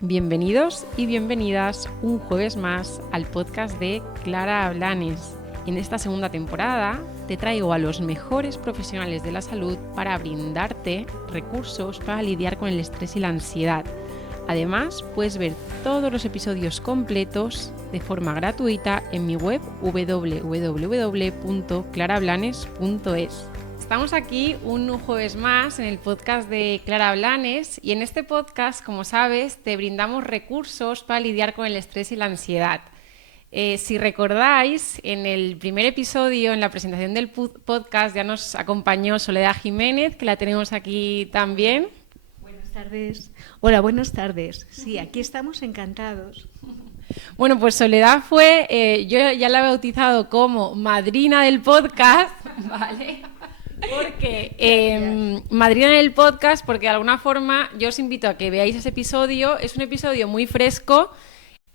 Bienvenidos y bienvenidas un jueves más al podcast de Clara Blanes. En esta segunda temporada te traigo a los mejores profesionales de la salud para brindarte recursos para lidiar con el estrés y la ansiedad. Además, puedes ver todos los episodios completos de forma gratuita en mi web www.clarablanes.es. Estamos aquí un jueves más en el podcast de Clara Blanes y en este podcast, como sabes, te brindamos recursos para lidiar con el estrés y la ansiedad. Si recordáis, en el primer episodio, en la presentación del podcast, ya nos acompañó Soledad Jiménez, que la tenemos aquí también. Buenas tardes. Hola, buenas tardes. Sí, aquí estamos encantados. Bueno, pues Soledad fue, yo ya la he bautizado como madrina del podcast, ¿vale? Porque madrina del podcast, porque de alguna forma yo os invito a que veáis ese episodio. Es un episodio muy fresco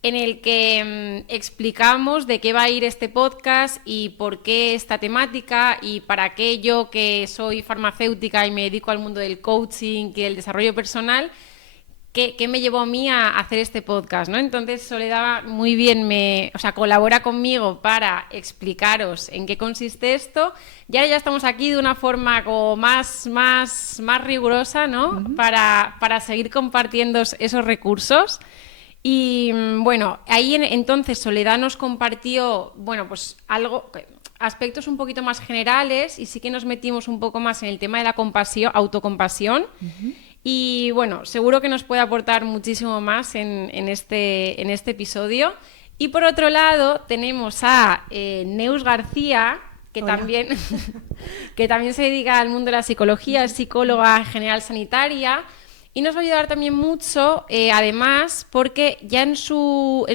en el que explicamos de qué va a ir este podcast y por qué esta temática y para qué yo, que soy farmacéutica y me dedico al mundo del coaching y el desarrollo personal, ¿qué me llevó a mí a hacer este podcast, ¿no? Entonces Soledad muy bien colabora conmigo para explicaros en qué consiste esto. Y ahora ya estamos aquí de una forma como más rigurosa, ¿no? Para seguir compartiendo esos recursos. Y bueno, ahí entonces Soledad nos compartió, bueno, pues aspectos un poquito más generales y sí que nos metimos un poco más en el tema de la autocompasión. Y bueno, seguro que nos puede aportar muchísimo más en este episodio. Y por otro lado tenemos a Neus García, que también, que también se dedica al mundo de la psicología, es psicóloga general sanitaria y nos va a ayudar también mucho, además, porque ya en su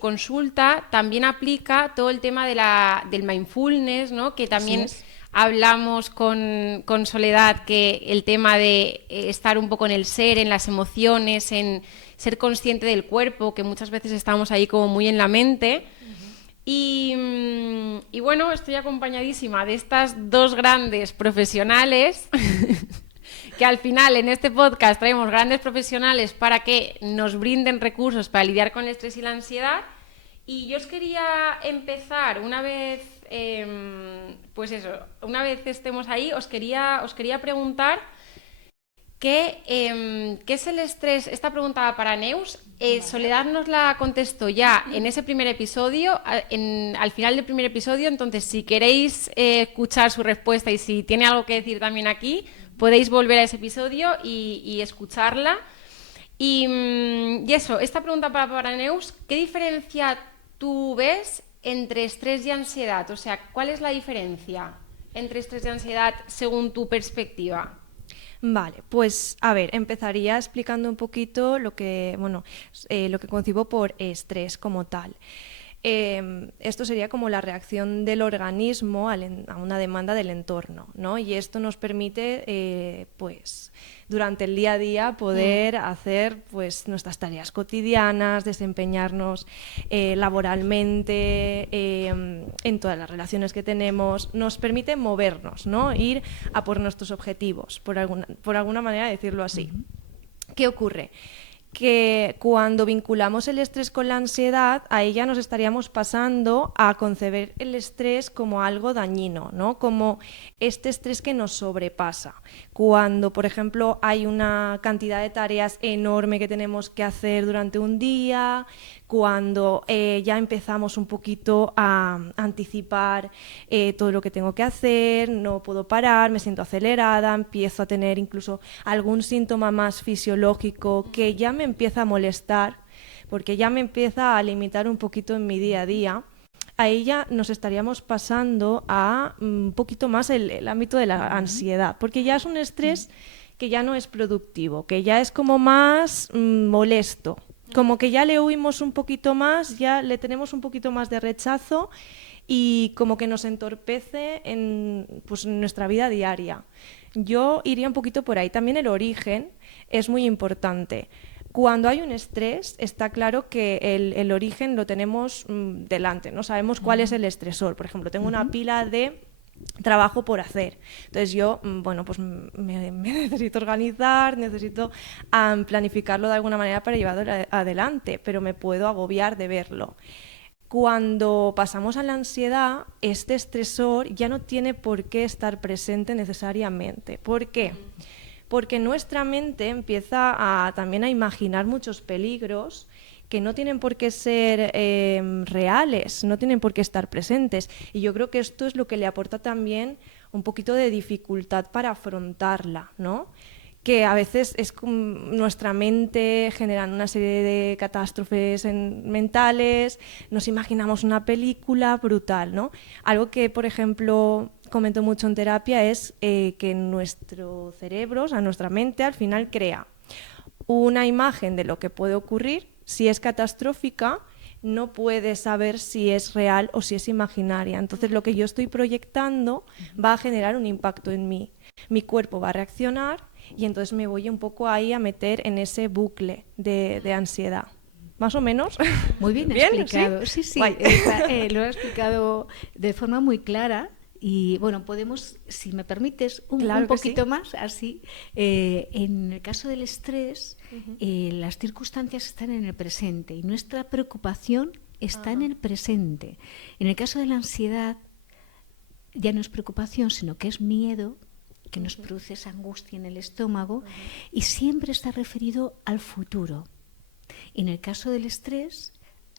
consulta también aplica todo el tema del mindfulness, ¿no? Que también hablamos con Soledad, que el tema de estar un poco en el ser, en las emociones, en ser consciente del cuerpo, que muchas veces estamos ahí como muy en la mente. Y bueno, estoy acompañadísima de estas dos grandes profesionales que al final en este podcast traemos grandes profesionales para que nos brinden recursos para lidiar con el estrés y la ansiedad. Y yo os quería empezar una vez, una vez estemos ahí, os quería preguntar ¿qué es el estrés? Esta pregunta va para Neus. Soledad nos la contestó ya en ese primer episodio, al final del primer episodio. Entonces, si queréis escuchar su respuesta y si tiene algo que decir también aquí, podéis volver a ese episodio y escucharla. Y eso, esta pregunta para Neus, ¿qué diferencia tú ves entre estrés y ansiedad? O sea, ¿cuál es la diferencia entre estrés y ansiedad según tu perspectiva? Vale, pues a ver, empezaría explicando un poquito lo que concibo por estrés como tal. Esto sería como la reacción del organismo a una demanda del entorno, ¿no? Y esto nos permite, pues, durante el día a día poder hacer, pues, nuestras tareas cotidianas, desempeñarnos laboralmente, en todas las relaciones que tenemos. Nos permite movernos, ¿no? Ir a por nuestros objetivos, por alguna manera decirlo así. ¿Qué ocurre? Que cuando vinculamos el estrés con la ansiedad, a ella nos estaríamos pasando a concebir el estrés como algo dañino, ¿no? Como este estrés que nos sobrepasa. Cuando, por ejemplo, hay una cantidad de tareas enorme que tenemos que hacer durante un día, cuando ya empezamos un poquito a anticipar todo lo que tengo que hacer, no puedo parar, me siento acelerada, empiezo a tener incluso algún síntoma más fisiológico que ya me empieza a molestar, porque ya me empieza a limitar un poquito en mi día a día. A ella nos estaríamos pasando a un poquito más el ámbito de la ansiedad, porque ya es un estrés que ya no es productivo, que ya es como más molesto, como que ya le huimos un poquito más, ya le tenemos un poquito más de rechazo y como que nos entorpece en nuestra vida diaria. Yo iría un poquito por ahí. También el origen es muy importante. Cuando hay un estrés, está claro que el origen lo tenemos delante, ¿no? Sabemos cuál es el estresor. Por ejemplo, tengo una pila de trabajo por hacer. Entonces yo, bueno, pues me necesito organizar, necesito planificarlo de alguna manera para llevarlo adelante, pero me puedo agobiar de verlo. Cuando pasamos a la ansiedad, este estresor ya no tiene por qué estar presente necesariamente. ¿Por qué? Porque nuestra mente empieza también a imaginar muchos peligros que no tienen por qué ser reales, no tienen por qué estar presentes. Y yo creo que esto es lo que le aporta también un poquito de dificultad para afrontarla, ¿no? Que a veces es como nuestra mente generando una serie de catástrofes mentales, nos imaginamos una película brutal, ¿no? Algo que, por ejemplo, comento mucho en terapia es que nuestro cerebro, o sea, nuestra mente, al final crea una imagen de lo que puede ocurrir. Si es catastrófica, no puede saber si es real o si es imaginaria. Entonces, lo que yo estoy proyectando va a generar un impacto en mí. Mi cuerpo va a reaccionar y entonces me voy un poco ahí a meter en ese bucle de ansiedad. ¿Más o menos? Muy bien explicado. Sí, sí, lo has explicado de forma muy clara. Y bueno, podemos, si me permites, un poquito más, así. En el caso del estrés, las circunstancias están en el presente y nuestra preocupación está en el presente. En el caso de la ansiedad, ya no es preocupación, sino que es miedo, que nos produce esa angustia en el estómago, y siempre está referido al futuro. En el caso del estrés,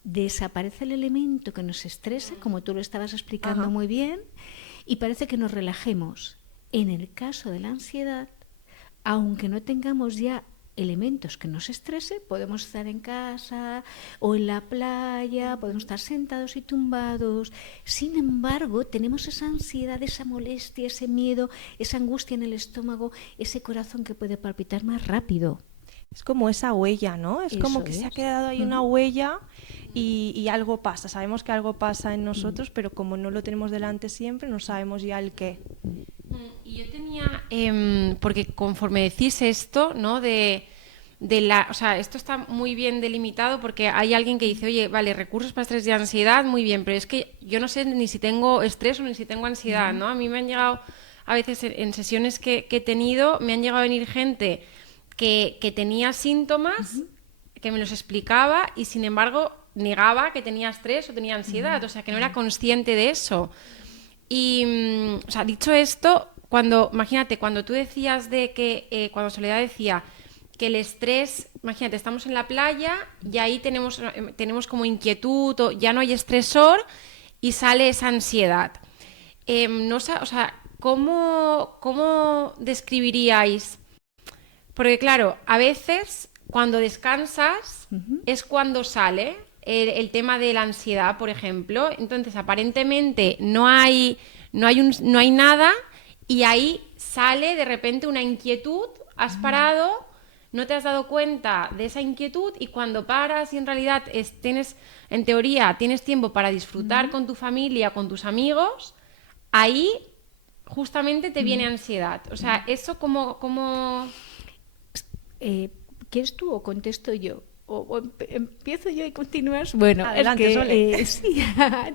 desaparece el elemento que nos estresa, como tú lo estabas explicando muy bien, y parece que nos relajemos. En el caso de la ansiedad, aunque no tengamos ya elementos que nos estresen, podemos estar en casa o en la playa, podemos estar sentados y tumbados. Sin embargo, tenemos esa ansiedad, esa molestia, ese miedo, esa angustia en el estómago, ese corazón que puede palpitar más rápido. Es como esa huella, ¿no? Es como que se ha quedado ahí una huella y algo pasa. Sabemos que algo pasa en nosotros, pero como no lo tenemos delante siempre, no sabemos ya el qué. Y yo tenía, porque conforme decís esto, ¿no? O sea, esto está muy bien delimitado porque hay alguien que dice, oye, vale, recursos para estrés y ansiedad, muy bien, pero es que yo no sé ni si tengo estrés o ni si tengo ansiedad, ¿no? A mí me han llegado, a veces en sesiones que he tenido, me han llegado a venir gente que tenía síntomas, que me los explicaba y sin embargo negaba que tenía estrés o tenía ansiedad, o sea, que no era consciente de eso. Y, o sea, dicho esto, imagínate, cuando tú decías de que, cuando Soledad decía que el estrés, imagínate, estamos en la playa y ahí tenemos como inquietud, o ya no hay estresor y sale esa ansiedad. O sea, ¿cómo describiríais? Porque claro, a veces cuando descansas es cuando sale el tema de la ansiedad, por ejemplo. Entonces, aparentemente no hay nada y ahí sale de repente una inquietud, has parado, no te has dado cuenta de esa inquietud y cuando paras y en realidad en teoría, tienes tiempo para disfrutar con tu familia, con tus amigos, ahí justamente te viene ansiedad. O sea, eso como... ¿Quieres tú o contesto yo? ¿O empiezo yo y continúas? Bueno, adelante, es que sí,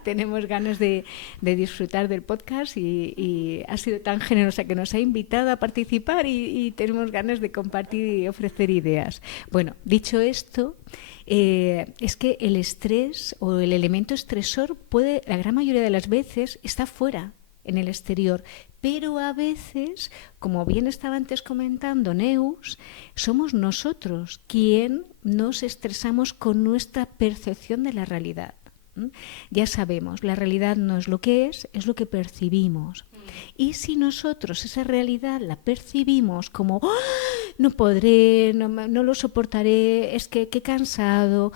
tenemos ganas de disfrutar del podcast y ha sido tan generosa que nos ha invitado a participar y tenemos ganas de compartir y ofrecer ideas. Bueno, dicho esto, es que el estrés o el elemento estresor la gran mayoría de las veces, está fuera, en el exterior, pero a veces, como bien estaba antes comentando Neus, somos nosotros quien nos estresamos con nuestra percepción de la realidad. Ya sabemos, la realidad no es lo que es lo que percibimos. Y si nosotros esa realidad la percibimos como ¡oh! No podré, no lo soportaré, es que qué cansado,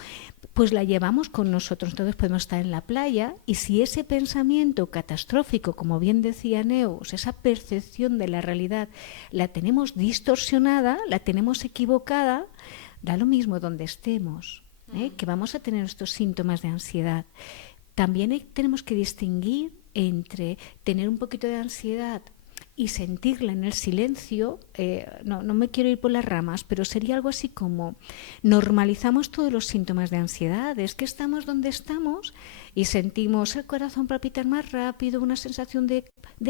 pues la llevamos con nosotros. Entonces podemos estar en la playa y si ese pensamiento catastrófico, como bien decía Neus, esa percepción de la realidad la tenemos distorsionada, la tenemos equivocada, da lo mismo donde estemos, que vamos a tener estos síntomas de ansiedad. También tenemos que distinguir entre tener un poquito de ansiedad y sentirla en el silencio, no me quiero ir por las ramas, pero sería algo así como normalizamos todos los síntomas de ansiedad. Es que estamos donde estamos y sentimos el corazón palpitar más rápido, una sensación de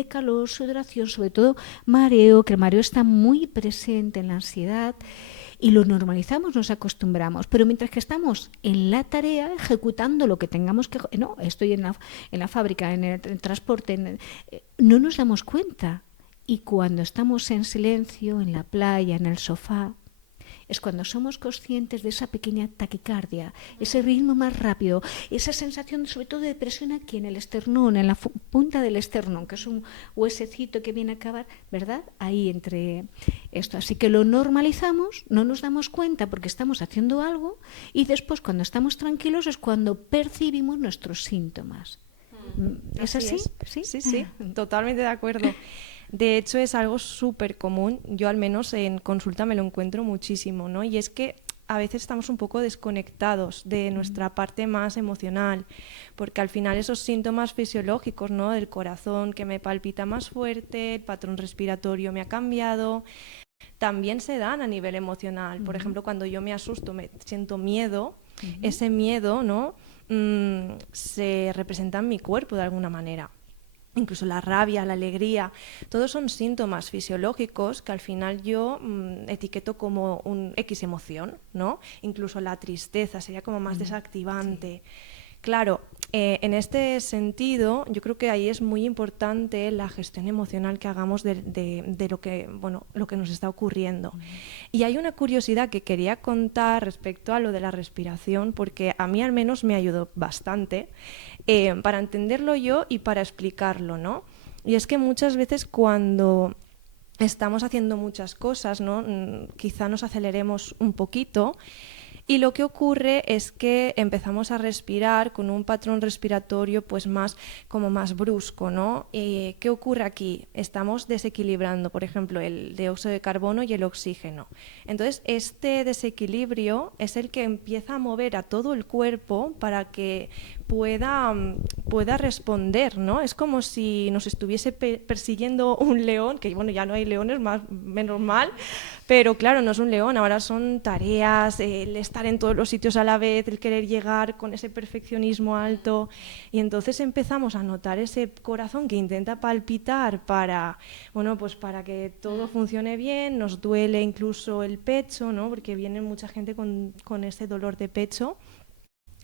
calor, sudoración, sobre todo mareo, que el mareo está muy presente en la ansiedad. Y lo normalizamos, nos acostumbramos, pero mientras que estamos en la tarea, ejecutando lo que tengamos que... No, estoy en la fábrica, en el transporte, no nos damos cuenta. Y cuando estamos en silencio, en la playa, en el sofá, es cuando somos conscientes de esa pequeña taquicardia, ese ritmo más rápido, esa sensación sobre todo de presión aquí en el esternón, en la punta del esternón, que es un huesecito que viene a acabar, ¿verdad? Ahí entre esto. Así que lo normalizamos, no nos damos cuenta porque estamos haciendo algo y después cuando estamos tranquilos es cuando percibimos nuestros síntomas. ¿Es así? ¿Sí? Sí, totalmente de acuerdo. De hecho, es algo súper común, yo al menos en consulta me lo encuentro muchísimo, ¿no? Y es que a veces estamos un poco desconectados de nuestra parte más emocional, porque al final esos síntomas fisiológicos, ¿no? Del corazón que me palpita más fuerte, el patrón respiratorio me ha cambiado, también se dan a nivel emocional. Por ejemplo, cuando yo me asusto, siento miedo, ese miedo, ¿no? Se representa en mi cuerpo de alguna manera. Incluso la rabia, la alegría, todos son síntomas fisiológicos que al final yo etiqueto como un X emoción, ¿no? Incluso la tristeza sería como más desactivante. Sí. Claro, en este sentido, yo creo que ahí es muy importante la gestión emocional que hagamos de lo que, bueno, lo que nos está ocurriendo. Y hay una curiosidad que quería contar respecto a lo de la respiración, porque a mí al menos me ayudó bastante para entenderlo yo y para explicarlo, ¿no? Y es que muchas veces cuando estamos haciendo muchas cosas, ¿no? Quizá nos aceleremos un poquito. Y lo que ocurre es que empezamos a respirar con un patrón respiratorio pues más brusco, ¿no? ¿Qué ocurre aquí? Estamos desequilibrando, por ejemplo, el dióxido de carbono y el oxígeno. Entonces, este desequilibrio es el que empieza a mover a todo el cuerpo para que pueda responder, ¿no? Es como si nos estuviese persiguiendo un león, que bueno, ya no hay leones, menos mal, pero claro, no es un león, ahora son tareas, el estar en todos los sitios a la vez, el querer llegar con ese perfeccionismo alto, y entonces empezamos a notar ese corazón que intenta palpitar para que todo funcione bien, nos duele incluso el pecho, ¿no? Porque viene mucha gente con ese dolor de pecho.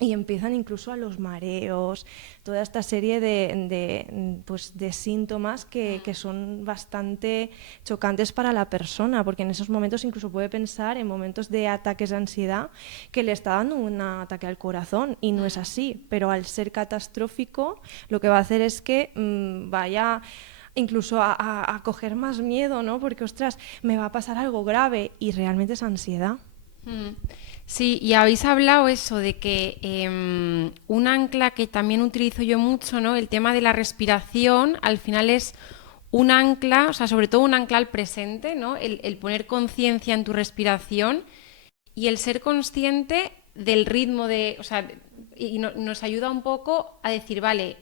Y empiezan incluso a los mareos, toda esta serie de síntomas que son bastante chocantes para la persona, porque en esos momentos incluso puede pensar en momentos de ataques de ansiedad que le está dando un ataque al corazón y no es así, pero al ser catastrófico lo que va a hacer es que vaya incluso a coger más miedo, ¿no? Porque, ostras, me va a pasar algo grave y realmente es ansiedad. Sí, y habéis hablado eso de que un ancla que también utilizo yo mucho, ¿no? El tema de la respiración, al final es un ancla, o sea, sobre todo un ancla al presente, ¿no? El poner conciencia en tu respiración y el ser consciente del ritmo de, o sea, y nos ayuda un poco a decir, vale,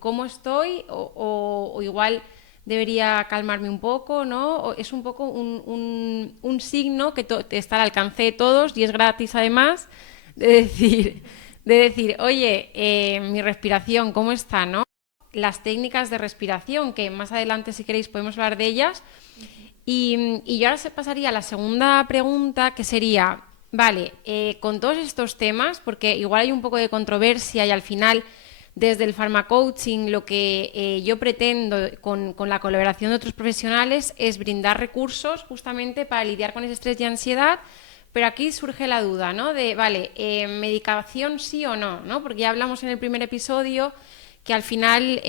¿cómo estoy? O igual debería calmarme un poco, ¿no? O es un poco un signo que está al alcance de todos y es gratis además, de decir, oye, mi respiración, ¿cómo está, no? Las técnicas de respiración, que más adelante si queréis podemos hablar de ellas. Y yo ahora pasaría a la segunda pregunta, que sería, vale, con todos estos temas, porque igual hay un poco de controversia y al final desde el pharmacoaching lo que yo pretendo con la colaboración de otros profesionales es brindar recursos justamente para lidiar con ese estrés y ansiedad, pero aquí surge la duda, ¿no? De, vale, medicación sí o no, ¿no? Porque ya hablamos en el primer episodio que al final,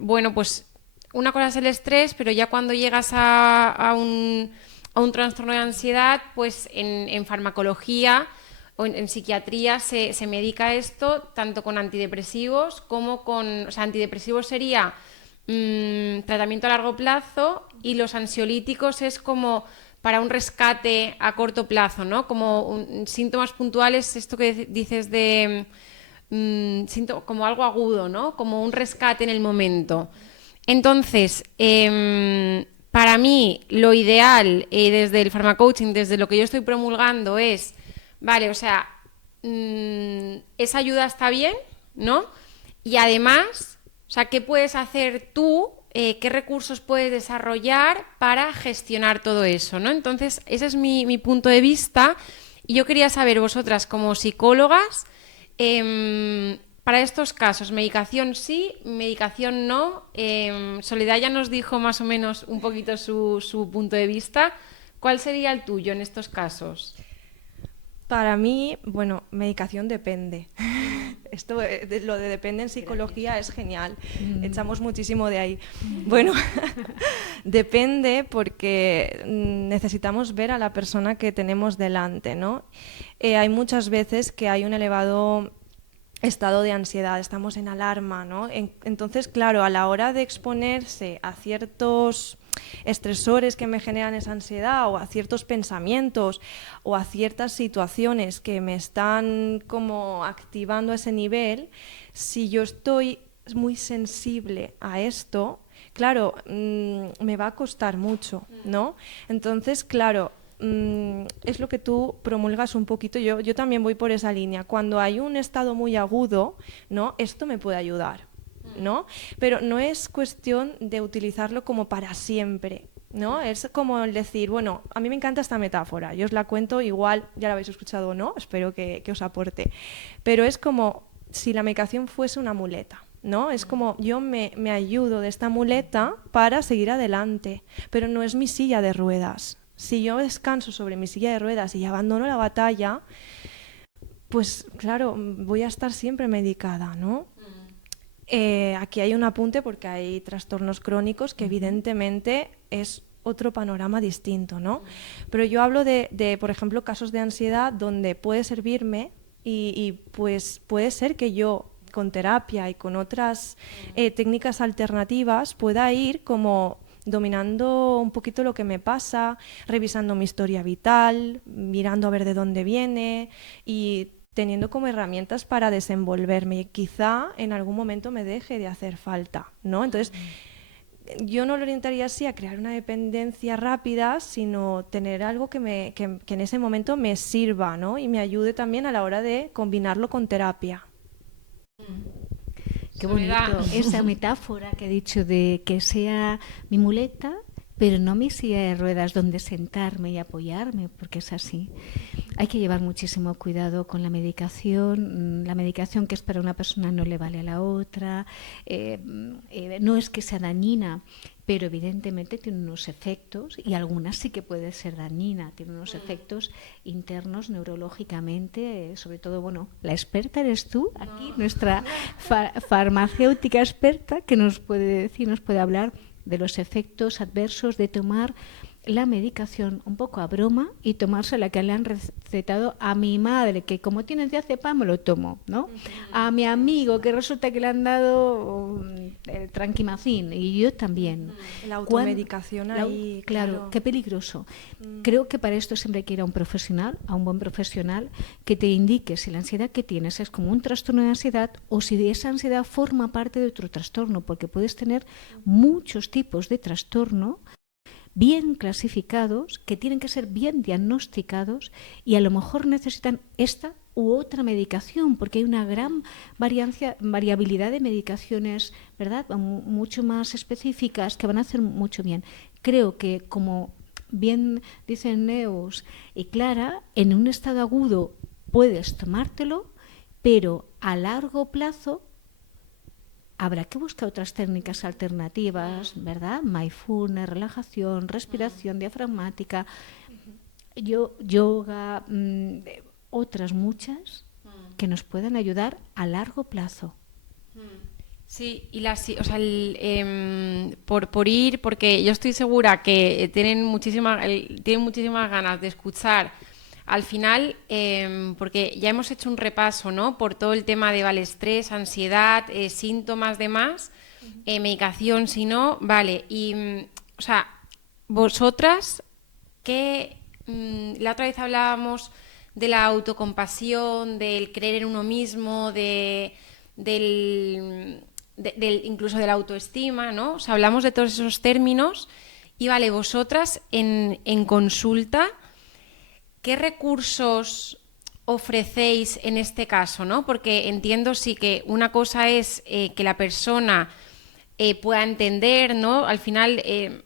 bueno, pues una cosa es el estrés, pero ya cuando llegas a un trastorno de ansiedad, pues en farmacología o en psiquiatría se medica esto tanto con antidepresivos como con... O sea, antidepresivos sería tratamiento a largo plazo y los ansiolíticos es como para un rescate a corto plazo, ¿no? Como síntomas puntuales, esto que dices de... como algo agudo, ¿no? Como un rescate en el momento. Entonces, para mí lo ideal desde el pharmacoaching, desde lo que yo estoy promulgando es, vale, o sea, esa ayuda está bien, ¿no? Y además, o sea, ¿qué puedes hacer tú? ¿Qué recursos puedes desarrollar para gestionar todo eso, ¿no? Entonces, ese es mi punto de vista. Y yo quería saber, vosotras, como psicólogas, para estos casos, medicación sí, medicación no. Soledad ya nos dijo más o menos un poquito su punto de vista. ¿Cuál sería el tuyo en estos casos? Para mí, bueno, medicación depende. Esto, lo de depende en psicología es genial. Echamos muchísimo de ahí. Bueno, depende porque necesitamos ver a la persona que tenemos delante, ¿no? Hay muchas veces que hay un elevado estado de ansiedad, estamos en alarma, ¿no? Entonces, claro, a la hora de exponerse a ciertos estresores que me generan esa ansiedad o a ciertos pensamientos o a ciertas situaciones que me están como activando ese nivel, si yo estoy muy sensible a esto, claro, me va a costar mucho, ¿no? Entonces, claro, es lo que tú promulgas un poquito. Yo también voy por esa línea. Cuando hay un estado muy agudo, ¿no? Esto me puede ayudar, ¿no? Pero no es cuestión de utilizarlo como para siempre, ¿no? Es como el decir, bueno, a mí me encanta esta metáfora, yo os la cuento, igual ya la habéis escuchado o no, espero que os aporte, pero es como si la medicación fuese una muleta, ¿no? Es como yo me ayudo de esta muleta para seguir adelante, pero no es mi silla de ruedas. Si yo descanso sobre mi silla de ruedas y abandono la batalla, pues claro, voy a estar siempre medicada, ¿no? Aquí hay un apunte porque hay trastornos crónicos que evidentemente es otro panorama distinto, ¿no? Pero yo hablo de, por ejemplo, casos de ansiedad donde puede servirme y pues puede ser que yo con terapia y con otras técnicas alternativas pueda ir como dominando un poquito lo que me pasa, revisando mi historia vital, mirando a ver de dónde viene y teniendo como herramientas para desenvolverme. Quizá en algún momento me deje de hacer falta, ¿no? Entonces, yo no lo orientaría así a crear una dependencia rápida, sino tener algo que en ese momento me sirva, ¿no? Y me ayude también a la hora de combinarlo con terapia. Qué bonito esa metáfora que he dicho de que sea mi muleta, pero no mi silla de ruedas donde sentarme y apoyarme, porque es así. Hay que llevar muchísimo cuidado con la medicación que es para una persona no le vale a la otra, no es que sea dañina, pero evidentemente tiene unos efectos, y algunas sí que puede ser dañina, tiene unos efectos internos neurológicamente, sobre todo, bueno, la experta eres tú, aquí, nuestra farmacéutica experta, que nos puede decir, nos puede hablar de los efectos adversos de tomar la medicación un poco a broma y tomarse la que le han recetado a mi madre, que como tiene diazepam me lo tomo, ¿no? A mi amigo, que resulta que le han dado tranquimacín, y yo también. La automedicación ahí, claro, qué peligroso. Creo que para esto siempre hay que ir a un profesional, a un buen profesional, que te indique si la ansiedad que tienes es como un trastorno de ansiedad o si esa ansiedad forma parte de otro trastorno, porque puedes tener muchos tipos de trastorno bien clasificados, que tienen que ser bien diagnosticados, y a lo mejor necesitan esta u otra medicación, porque hay una gran variabilidad de medicaciones, ¿verdad?, mucho más específicas, que van a hacer mucho bien. Creo que, como bien dicen Neus y Clara, en un estado agudo puedes tomártelo, pero a largo plazo habrá que buscar otras técnicas alternativas, ¿verdad? Mindfulness, relajación, respiración diafragmática, yoga, otras muchas que nos puedan ayudar a largo plazo. Sí, y o sea, por ir, porque yo estoy segura que tienen muchísimas ganas de escuchar. Al final, porque ya hemos hecho un repaso, ¿no?, por todo el tema de, vale, estrés, ansiedad, síntomas, demás, medicación, si no, vale. Y, o sea, vosotras, la otra vez hablábamos de la autocompasión, del creer en uno mismo, de incluso de la autoestima, ¿no? O sea, hablamos de todos esos términos y vale, vosotras en consulta, ¿qué recursos ofrecéis en este caso, ¿no? Porque entiendo sí que una cosa es que la persona pueda entender, ¿no? Al final,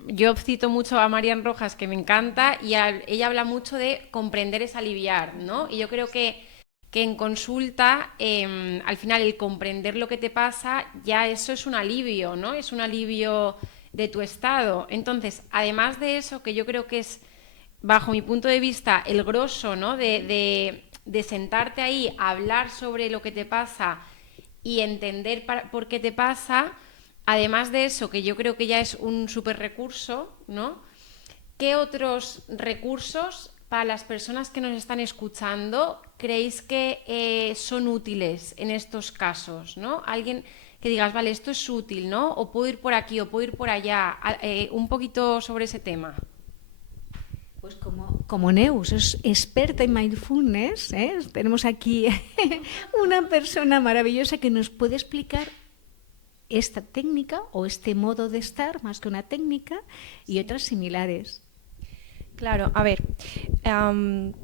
yo cito mucho a Marian Rojas, que me encanta, y ella habla mucho de comprender es aliviar, ¿no? Y yo creo que en consulta, al final, el comprender lo que te pasa, ya eso es un alivio, ¿no? Es un alivio de tu estado. Entonces, además de eso, que yo creo que es, bajo mi punto de vista, el grosso, ¿no? De sentarte ahí, a hablar sobre lo que te pasa y entender por qué te pasa. Además de eso, que yo creo que ya es un súper recurso, ¿no? ¿Qué otros recursos para las personas que nos están escuchando creéis que son útiles en estos casos, ¿no? Alguien que digas, vale, esto es útil, ¿no? O puedo ir por aquí, o puedo ir por allá. Un poquito sobre ese tema. Pues como Neus es experta en mindfulness, tenemos aquí una persona maravillosa que nos puede explicar esta técnica o este modo de estar, más que una técnica, y otras similares. Claro, a ver,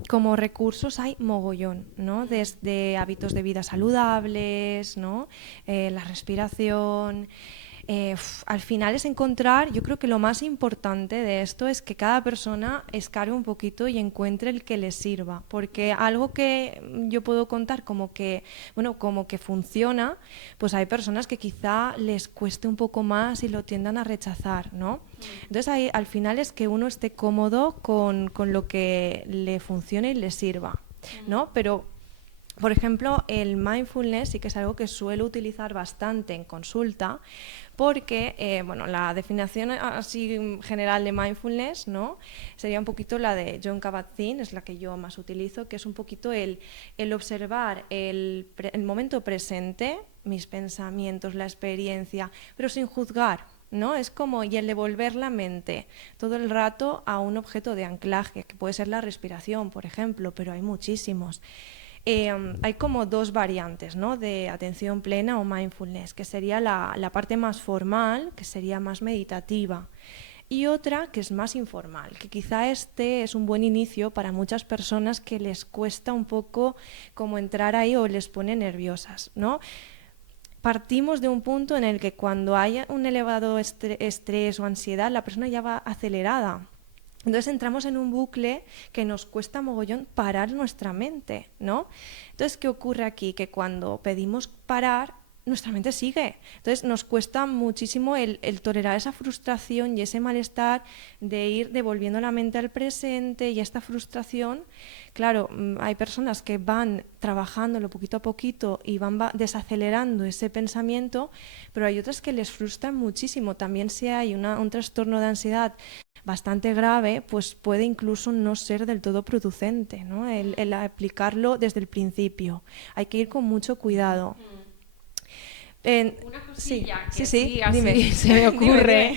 como recursos hay mogollón, ¿no? Desde hábitos de vida saludables, ¿no? La respiración. Al final es encontrar, yo creo que lo más importante de esto es que cada persona escarbe un poquito y encuentre el que le sirva, porque algo que yo puedo contar como que funciona, pues hay personas que quizá les cueste un poco más y lo tiendan a rechazar, ¿no? Entonces ahí, al final es que uno esté cómodo con lo que le funcione y le sirva, ¿no? Pero por ejemplo, el mindfulness sí que es algo que suelo utilizar bastante en consulta porque, la definición así general de mindfulness, ¿no? Sería un poquito la de Jon Kabat-Zinn, es la que yo más utilizo, que es un poquito el observar el momento presente, mis pensamientos, la experiencia, pero sin juzgar, ¿no? Es como y el devolver la mente todo el rato a un objeto de anclaje, que puede ser la respiración, por ejemplo, pero hay muchísimos. Hay como dos variantes, ¿no? De atención plena o mindfulness, que sería la parte más formal, que sería más meditativa, y otra que es más informal, que quizá este es un buen inicio para muchas personas que les cuesta un poco como entrar ahí o les pone nerviosas, ¿no? Partimos de un punto en el que cuando haya un elevado estrés o ansiedad, la persona ya va acelerada. Entonces entramos en un bucle que nos cuesta mogollón parar nuestra mente, ¿no? Entonces, ¿qué ocurre aquí? Que cuando pedimos parar, nuestra mente sigue. Entonces nos cuesta muchísimo el tolerar esa frustración y ese malestar de ir devolviendo la mente al presente, y esta frustración, claro, hay personas que van trabajándolo poquito a poquito y van desacelerando ese pensamiento, pero hay otras que les frustran muchísimo. También si hay un trastorno de ansiedad bastante grave, pues puede incluso no ser del todo producente, ¿no? El aplicarlo desde el principio. Hay que ir con mucho cuidado. Una cosilla que sí, así dime. se me ocurre.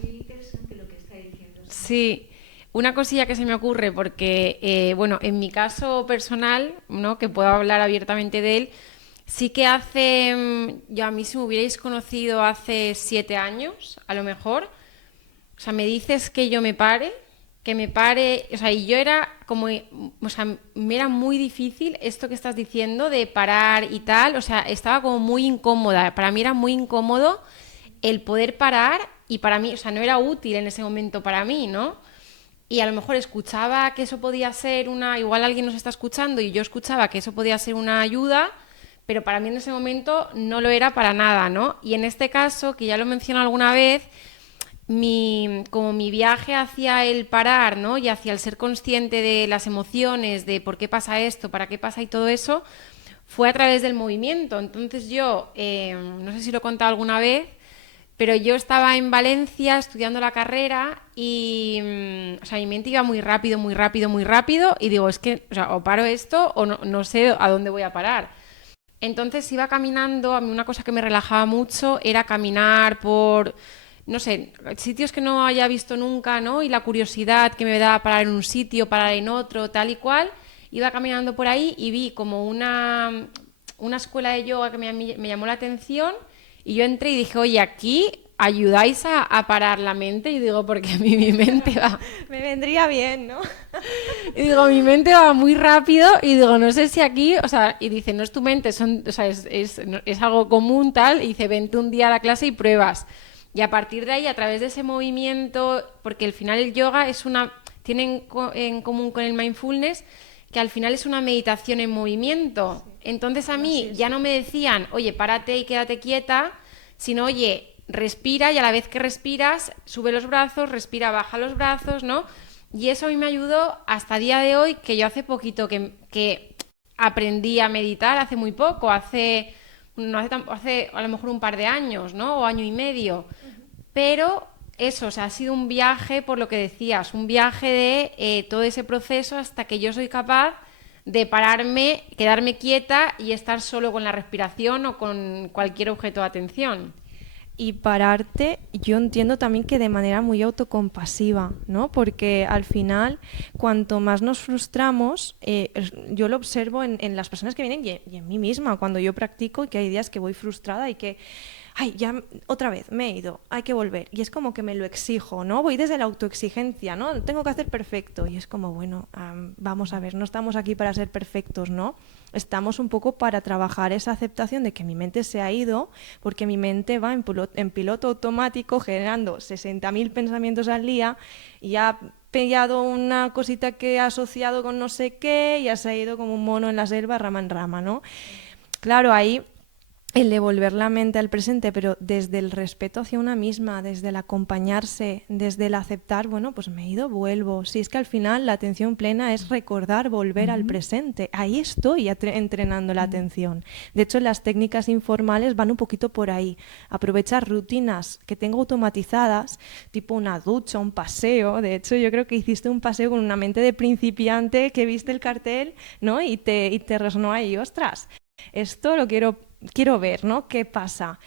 Muy interesante lo que está diciendo. Sí, una cosilla que se me ocurre porque, en mi caso personal, ¿no? Que puedo hablar abiertamente de él, sí que yo a mí si me hubierais conocido hace 7 años, a lo mejor, o sea, me dices que yo me pare, o sea, y yo era como, o sea, me era muy difícil esto que estás diciendo de parar y tal, o sea, estaba como muy incómoda, para mí era muy incómodo el poder parar y para mí, o sea, no era útil en ese momento para mí, ¿no? Y a lo mejor escuchaba que eso podía ser igual alguien nos está escuchando y yo escuchaba que eso podía ser una ayuda, pero para mí en ese momento no lo era para nada, ¿no? Y en este caso, que ya lo he mencionado alguna vez, como mi viaje hacia el parar, ¿no? Y hacia el ser consciente de las emociones, de por qué pasa esto, para qué pasa y todo eso, fue a través del movimiento. Entonces yo, no sé si lo he contado alguna vez, pero yo estaba en Valencia estudiando la carrera y, o sea, mi mente iba muy rápido, muy rápido, muy rápido y digo, es que, o sea, o paro esto o no sé a dónde voy a parar. Entonces iba caminando, a mí una cosa que me relajaba mucho era caminar por, no sé, sitios que no haya visto nunca, ¿no? Y la curiosidad que me daba parar en un sitio, parar en otro, tal y cual. Iba caminando por ahí y vi como una escuela de yoga que me llamó la atención Y yo entré y dije, oye, aquí ayudáis a parar la mente. Y digo, porque a mí mi mente va... Me vendría bien, ¿no? Y digo, mi mente va muy rápido y digo, no sé si aquí, o sea, y dice, no es tu mente, o sea, es algo común tal, y dice, vente un día a la clase y pruebas. Y a partir de ahí, a través de ese movimiento, porque al final el yoga tiene en común con el mindfulness, que al final es una meditación en movimiento. Sí. Entonces a mí ya no me decían, oye, párate y quédate quieta, sino, oye, respira, y a la vez que respiras, sube los brazos, respira, baja los brazos, ¿no? Y eso a mí me ayudó hasta el día de hoy, que yo hace poquito que aprendí a meditar, hace muy poco, hace a lo mejor un par de años, ¿no? O año y medio. Pero eso, o sea, ha sido un viaje, por lo que decías, un viaje de todo ese proceso hasta que yo soy capaz de pararme, quedarme quieta y estar solo con la respiración o con cualquier objeto de atención. Y pararte, yo entiendo también que de manera muy autocompasiva, ¿no? Porque al final, cuanto más nos frustramos, yo lo observo en las personas que vienen y en mí misma, cuando yo practico y que hay días que voy frustrada y que, ay, ya otra vez me he ido, hay que volver. Y es como que me lo exijo, ¿no? Voy desde la autoexigencia, ¿no? Tengo que hacer perfecto. Y es como, bueno, vamos a ver, no estamos aquí para ser perfectos, ¿no? Estamos un poco para trabajar esa aceptación de que mi mente se ha ido, porque mi mente va en piloto automático generando 60.000 pensamientos al día y ha pillado una cosita que ha asociado con no sé qué y ya se ha ido como un mono en la selva, rama en rama, ¿no? Claro, ahí el devolver la mente al presente, pero desde el respeto hacia una misma, desde el acompañarse, desde el aceptar, bueno, pues me he ido, vuelvo. Si es que al final la atención plena es recordar, volver al presente. Ahí estoy entrenando la atención. De hecho, las técnicas informales van un poquito por ahí. Aprovechar rutinas que tengo automatizadas, tipo una ducha, un paseo. De hecho, yo creo que hiciste un paseo con una mente de principiante que viste el cartel, ¿no? Y te resonó ahí, ostras, esto lo quiero ver, ¿no? ¿Qué pasa?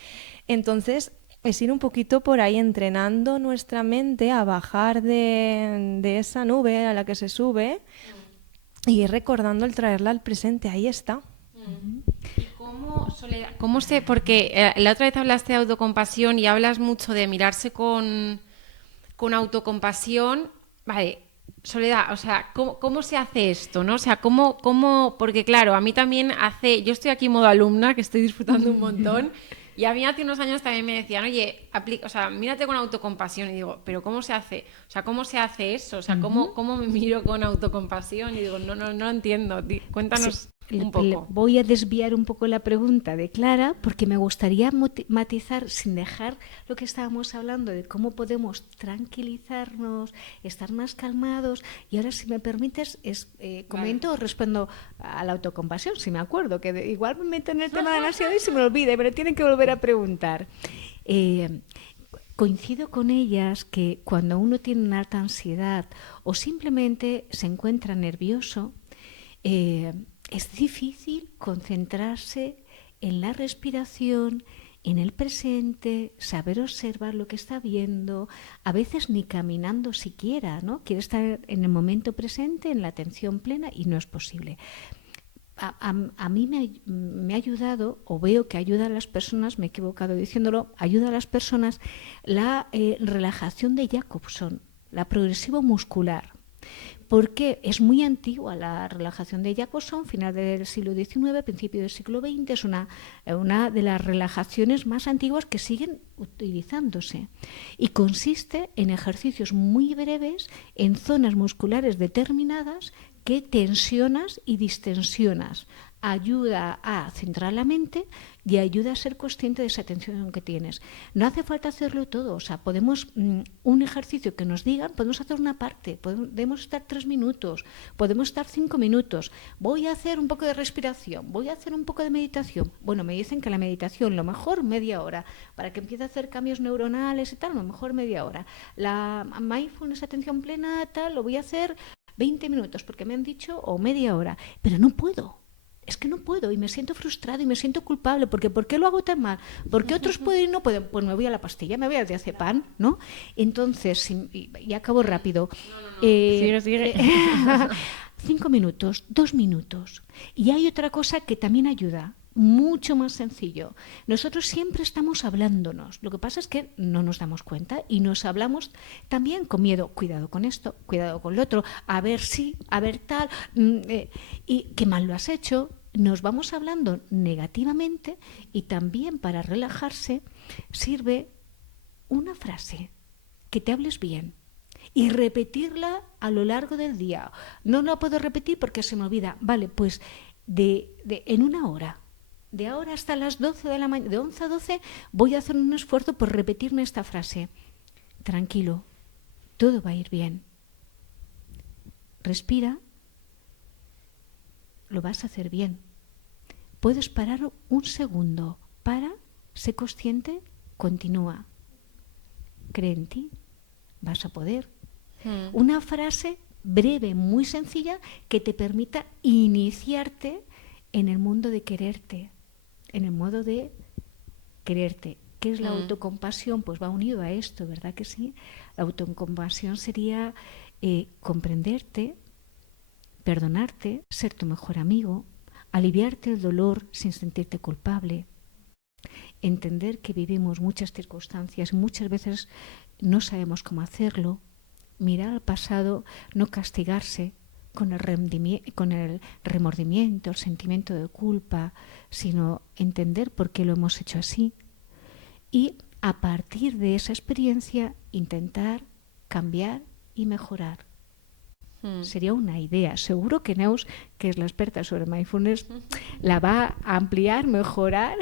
Entonces, es ir un poquito por ahí entrenando nuestra mente a bajar de esa nube a la que se sube y ir recordando el traerla al presente. Ahí está. ¿Y cómo se...? Porque la otra vez hablaste de autocompasión y hablas mucho de mirarse con autocompasión. Vale, Soledad, o sea, ¿cómo se hace esto, no? O sea, porque claro, a mí también yo estoy aquí en modo alumna, que estoy disfrutando un montón, y a mí hace unos años también me decían, oye, mírate con autocompasión, y digo, ¿pero cómo se hace? O sea, ¿cómo se hace eso? O sea, ¿cómo me miro con autocompasión? Y digo, no lo entiendo, cuéntanos... Sí. Un poco. Voy a desviar un poco la pregunta de Clara porque me gustaría matizar sin dejar lo que estábamos hablando de cómo podemos tranquilizarnos, estar más calmados. Y ahora, si me permites, comento o respondo a la autocompasión, si me acuerdo, que igual me meto en el tema de la ansiedad y se me olvida, pero tienen que volver a preguntar. Coincido con ellas que cuando uno tiene una alta ansiedad o simplemente se encuentra nervioso, es difícil concentrarse en la respiración, en el presente, saber observar lo que está viendo, a veces ni caminando siquiera, ¿no? Quiere estar en el momento presente, en la atención plena, y no es posible. A mí me ha ayudado, o veo que ayuda a las personas, me he equivocado diciéndolo, ayuda a las personas la relajación de Jacobson, la progresivo muscular. Porque es muy antigua la relajación de Jacobson, final del siglo XIX, principio del siglo XX, es una de las relajaciones más antiguas que siguen utilizándose. Y consiste en ejercicios muy breves en zonas musculares determinadas que tensionas y distensionas. Ayuda a centrar la mente y ayuda a ser consciente de esa tensión que tienes. No hace falta hacerlo todo, o sea, podemos, un ejercicio que nos digan, podemos hacer una parte, podemos estar 3 minutos, podemos estar 5 minutos, voy a hacer un poco de respiración, voy a hacer un poco de meditación. Bueno, me dicen que la meditación, lo mejor media hora, para que empiece a hacer cambios neuronales y tal, lo mejor media hora. La mindfulness, atención plena, tal, lo voy a hacer 20 minutos, porque me han dicho, o media hora, pero no puedo. Es que no puedo y me siento frustrado y me siento culpable porque ¿por qué lo hago tan mal? ¿Por qué otros pueden y no pueden? Pues me voy a la pastilla, me voy al diazepam, ¿no? Entonces, y acabo rápido. Sigue. 5 minutos, 2 minutos. Y hay otra cosa que también ayuda, mucho más sencillo. Nosotros siempre estamos hablándonos. Lo que pasa es que no nos damos cuenta y nos hablamos también con miedo. Cuidado con esto, cuidado con lo otro, a ver si, a ver tal, y qué mal lo has hecho. Nos vamos hablando negativamente y también para relajarse sirve una frase, que te hables bien y repetirla a lo largo del día. No la puedo repetir porque se me olvida. Vale, pues en una hora. De ahora hasta las 12 de la mañana, de 11 a 12, voy a hacer un esfuerzo por repetirme esta frase. Tranquilo, todo va a ir bien. Respira, lo vas a hacer bien. Puedes parar un segundo. Para, sé consciente, continúa. Cree en ti, vas a poder. Una frase breve, muy sencilla, que te permita iniciarte en el mundo de quererte. En el modo de quererte. ¿Qué es la autocompasión? Pues va unido a esto, ¿verdad que sí? La autocompasión sería comprenderte, perdonarte, ser tu mejor amigo, aliviarte el dolor sin sentirte culpable, entender que vivimos muchas circunstancias, muchas veces no sabemos cómo hacerlo, mirar al pasado, no castigarse, con el remordimiento, el sentimiento de culpa, sino entender por qué lo hemos hecho así y a partir de esa experiencia intentar cambiar y mejorar. Sería una idea. Seguro que Neus, que es la experta sobre mindfulness, la va a ampliar, mejorar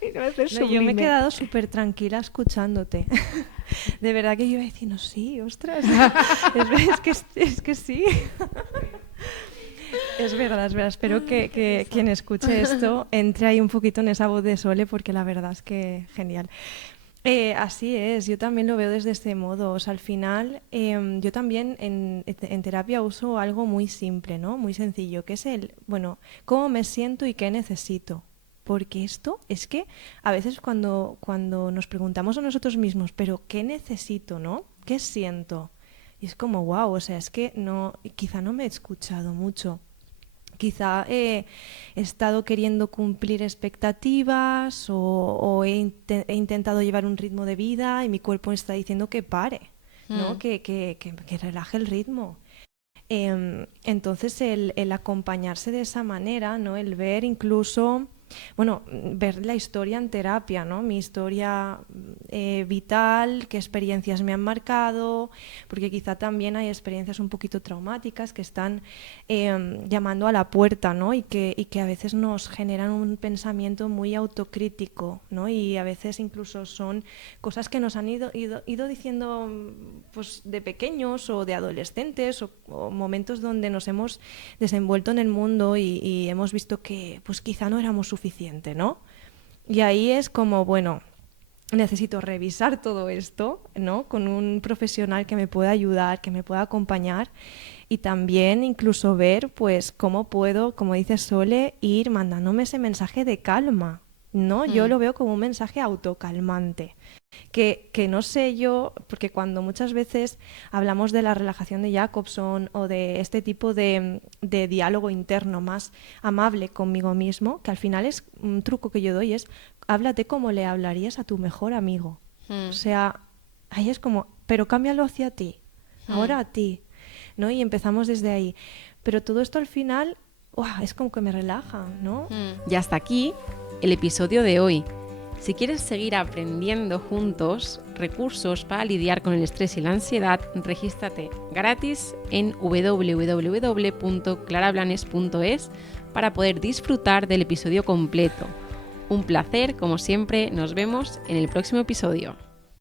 y va a hacer sublime. Yo me he quedado súper tranquila escuchándote. De verdad que yo iba diciendo, sí, ostras, es que sí. Es verdad. Espero que quien escuche esto entre ahí un poquito en esa voz de Sole, porque la verdad es que genial. Así es, yo también lo veo desde este modo. O sea, al final, yo también en terapia uso algo muy simple, ¿no? Muy sencillo, que es cómo me siento y qué necesito. Porque esto es que a veces cuando nos preguntamos a nosotros mismos, pero ¿qué necesito, no? ¿Qué siento? Y es como, wow, o sea, es que quizá no me he escuchado mucho. Quizá he estado queriendo cumplir expectativas o he intentado llevar un ritmo de vida y mi cuerpo está diciendo que pare, ¿no? Que relaje el ritmo. Entonces el acompañarse de esa manera, ¿no? El ver incluso, ver la historia en terapia, ¿no? Mi historia vital, qué experiencias me han marcado, porque quizá también hay experiencias un poquito traumáticas que están llamando a la puerta, ¿no? Y que a veces nos generan un pensamiento muy autocrítico, ¿no? Y a veces incluso son cosas que nos han ido diciendo pues de pequeños o de adolescentes o momentos donde nos hemos desenvuelto en el mundo y hemos visto que pues quizá no éramos suficiente, ¿no? Y ahí es como, necesito revisar todo esto, ¿no? Con un profesional que me pueda ayudar, que me pueda acompañar y también incluso ver, pues, cómo puedo, como dice Sole, ir mandándome ese mensaje de calma, ¿no? Yo lo veo como un mensaje autocalmante. Que no sé yo, porque cuando muchas veces hablamos de la relajación de Jacobson o de este tipo de diálogo interno más amable conmigo mismo, que al final es un truco que yo doy, es háblate como le hablarías a tu mejor amigo. O sea, ahí es como, pero cámbialo hacia ti, ahora a ti, ¿no? Y empezamos desde ahí. Pero todo esto al final, es como que me relaja, ¿no? Y hasta aquí el episodio de hoy. Si quieres seguir aprendiendo juntos recursos para lidiar con el estrés y la ansiedad, regístrate gratis en www.clarablanes.es para poder disfrutar del episodio completo. Un placer, como siempre, nos vemos en el próximo episodio.